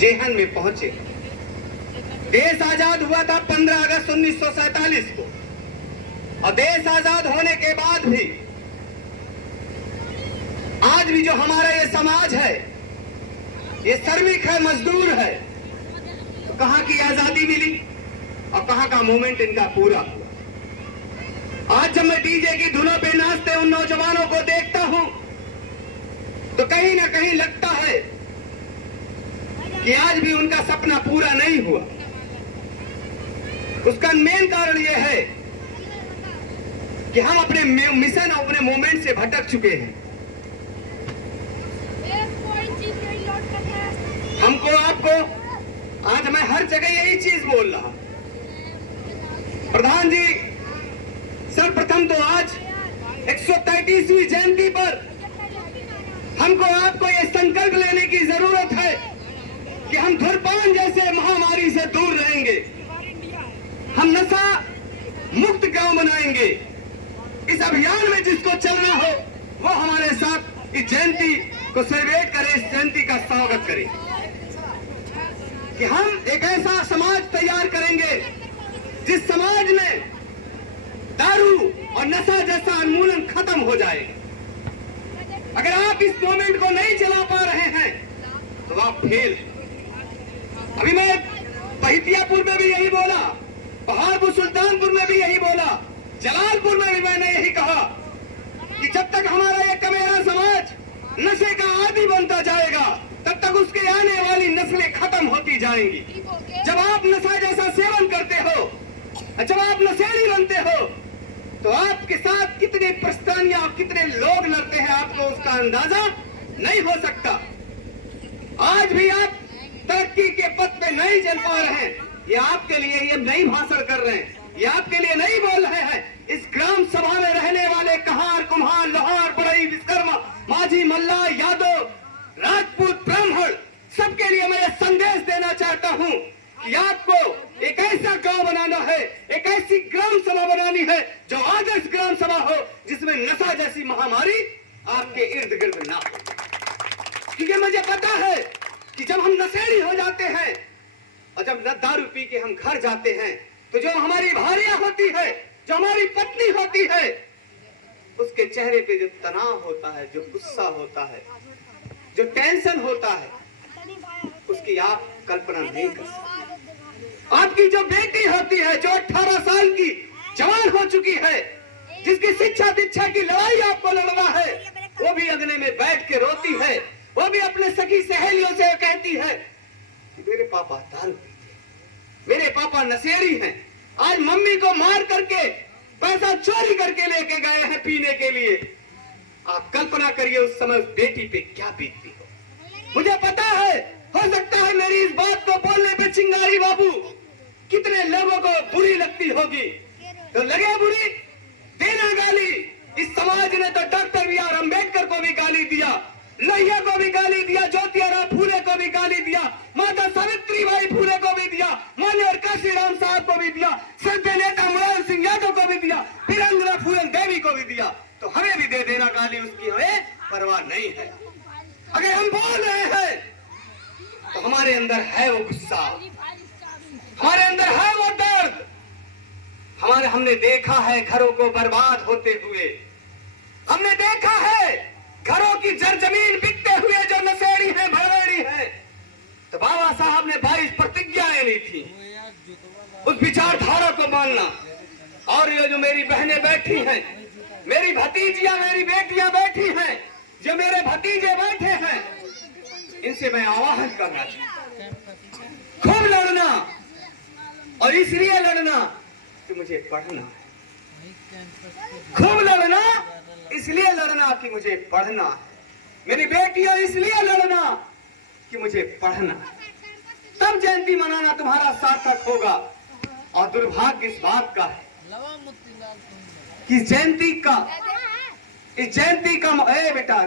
जेहन में पहुंचे। देश आजाद हुआ था 15 अगस्त 1947 को, और देश आजाद होने के बाद भी आज भी जो हमारा ये समाज है, ये श्रमिक है, मजदूर है, तो कहां की आजादी मिली और कहां का मूवमेंट इनका पूरा हुआ। आज जब मैं डीजे की धुनों पे नाचते उन नौजवानों को देखता हूं तो कहीं ना कहीं लगता है कि आज भी उनका सपना पूरा नहीं हुआ। उसका मेन कारण यह है कि हम अपने मिशन और अपने मूवमेंट से भटक चुके हैं। हमको आपको आज मैं हर जगह यही चीज बोल रहा। प्रधान जी, सर्वप्रथम तो आज 133वीं जयंती पर हमको आपको ये संकल्प लेने की जरूरत है कि हम धूम्रपान जैसे महामारी से दूर रहेंगे, हम नशा मुक्त गांव बनाएंगे। इस अभियान में जिसको चलना हो वो हमारे साथ इस जयंती को सेलिब्रेट करे, इस जयंती का स्वागत करे कि हम एक ऐसा समाज तैयार करेंगे जिस समाज में दारू और नशा जैसा उन्मूलन खत्म हो जाए। अगर आप इस मूवमेंट को नहीं चला पा रहे हैं तो आप फेल। अभी मैं पहितियापुर में भी यही बोला, पहाड़पुर सुल्तानपुर में भी यही बोला, जलालपुर में भी मैंने यही कहा कि जब तक हमारा ये कमेरा समाज नशे का आदी बनता जाएगा तब तक उसके आने वाली नस्लें खत्म होती जाएंगी। जब आप नशा जैसा सेवन करते हो, जब आप नशेड़ी बनते हो, तो आपके साथ कितनी परेशानियां, कितने लोग लड़ते हैं, आपको उसका अंदाजा नहीं हो सकता। आज भी आप तरक्की के पथ पे नहीं चल पा रहे हैं, ये आपके लिए ये नहीं भाषण कर रहे हैं, ये आपके लिए नहीं बोल रहे हैं। इस ग्राम सभा में रहने वाले कहार, कुम्हार, लोहार, बड़ई, विश्वकर्मा, माझी, मल्ला, यादव, राजपूत, ब्राह्मण, सबके लिए मैं यह संदेश देना चाहता हूं कि आपको एक ऐसा गांव बनाना है, एक ऐसी ग्राम सभा बनानी है जो आदर्श ग्राम सभा हो, जिसमें नशा जैसी महामारी आपके इर्द गिर्द ना हो। क्योंकि मुझे पता है कि जब हम नशेड़ी हो जाते हैं और जब दारू पी के हम घर जाते हैं तो जो हमारी भार्या होती है, जो हमारी पत्नी होती है, उसके चेहरे पे जो तनाव होता है, जो गुस्सा होता है, जो टेंशन होता है, उसकी आप कल्पना नहीं कर सकते। आपकी जो बेटी होती है, जो 18 साल की जवान हो चुकी है, जिसकी शिक्षा दीक्षा की लड़ाई आपको लड़ना है, वो भी अंगने में बैठ के रोती है, वो भी अपने सखी सहेलियों से कहती है कि मेरे पापा दारू पीते, मेरे पापा नशेड़ी हैं, आज मम्मी को मार करके पैसा चोरी करके लेके गए हैं पीने के लिए। आप कल्पना करिए उस समय उस बेटी पे क्या बीतती हो। मुझे पता है, हो सकता है मेरी इस बात को बोलने पे चिंगारी बाबू कितने लोगों को बुरी लगती होगी, तो लगे बुरी, देना गाली। इस समाज ने तो डॉक्टर बी आर अम्बेडकर को भी गाली दिया, लोहिया को भी गाली दिया, ज्योतिराव फूले को भी गाली दिया, माता सावित्रीबाई फूले को भी दिया, मान्यवर काशीराम साहब को भी दिया, सभ्य नेता मुलायम सिंह यादव को भी दिया, वीरेंद्र फूलन देवी को भी दिया, तो हमें भी दे देना गाली, उसकी हमें परवाह नहीं है। अगर हम बोल रहे हैं तो हमारे अंदर है वो गुस्सा, हमारे अंदर है वो दर्द। हमने देखा है घरों को बर्बाद होते हुए, हमने देखा है घरों की जमीन बिकते हुए जो नशेड़ी है, भड़बड़ी है। तो बाबा साहब ने 22 प्रतिज्ञाएं ली थी उस विचारधारा को मानना। और ये जो मेरी बहनें बैठी हैं, मेरी भतीजियां, मेरी बेटियां बैठी हैं, जो मेरे भतीजे बैठे हैं, इनसे मैं आह्वान करना चाहता हूं, खूब लड़ना, और इसलिए लड़ना कि मुझे पढ़ना है। खूब लड़ना, इसलिए लड़ना कि मुझे पढ़ना है। मेरी बेटियां इसलिए लड़ना कि मुझे पढ़ना है। तब जयंती मनाना तुम्हारा सार्थक होगा। और दुर्भाग्य इस बात का है कि इस जयंती का बेटा,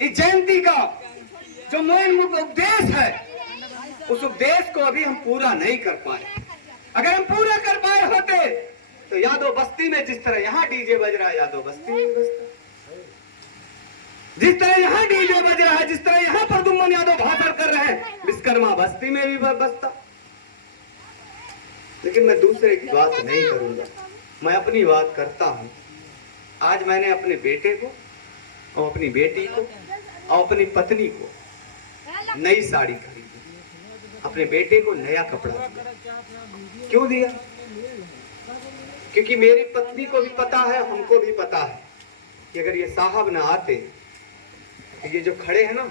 इस जयंती का जो मूल उपदेश है, उस उपदेश को अभी हम पूरा नहीं कर पाए। अगर हम पूरा कर पाए होते तो यादव बस्ती में जिस तरह यहाँ डीजे बज रहा है, यादव बस्ती में भी बजता। जिस तरह यहाँ डीजे बज रहा है, जिस तरह यहाँ प्रद्युम्न यादव भाषण कर रहे हैं, विश्वकर्मा बस्ती में भी बसता। लेकिन मैं दूसरे की बात नहीं करूंगा, मैं अपनी बात करता हूं। आज मैंने अपने बेटे को और अपनी बेटी को और अपनी पत्नी को नई साड़ी खरीदी, अपने बेटे को नया कपड़ा दिया। क्यों दिया? क्योंकि मेरी पत्नी को भी पता है, हमको भी पता है कि अगर ये साहब ना आते तो ये जो खड़े हैं ना,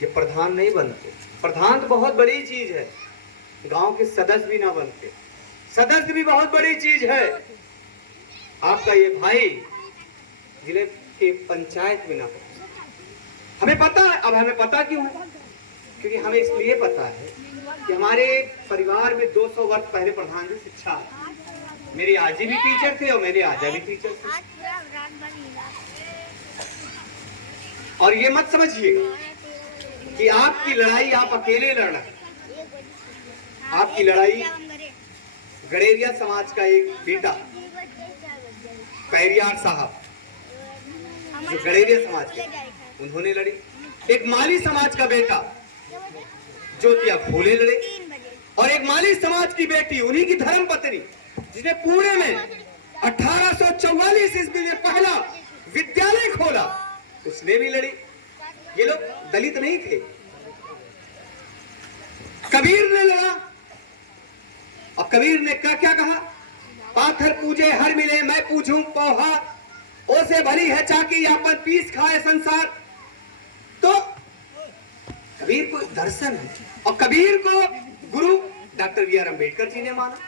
ये प्रधान नहीं बनते। प्रधान तो बहुत बड़ी चीज है, गांव के सदस्य भी ना बनते। सदस्य भी बहुत बड़ी चीज है। आपका ये भाई जिले के पंचायत में ना हो, हमें पता है। अब हमें पता क्यों है? क्योंकि हमें इसलिए पता है कि हमारे परिवार में 200 वर्ष पहले प्रधान जी शिक्षा है। मेरी आजी भी टीचर थे और मेरे आजा भी टीचर थे। और ये मत समझिएगा कि आपकी लड़ाई आप अकेले लड़ना। आपकी लड़ाई गडेरिया समाज का एक बेटा पैरियार साहब जो गडेरिया समाज के, उन्होंने लड़ी। एक माली समाज का बेटा ज्योतिया फूले लड़े, और एक माली समाज की बेटी, उन्हीं की धर्म पत्नी, जिसने पुणे में 1844 ईस्वी में पहला विद्यालय खोला, उसने भी लड़ी। ये लोग दलित नहीं थे। कबीर ने लड़ा, और कबीर ने क्या कहा? पाथर पूजे हर मिले मैं पूछूं पौहा, ओसे भली है चाकी यापन पीस खाए संसार। तो कबीर को दर्शन है, और कबीर को गुरु doctor B are Ambedkar ji ने माना।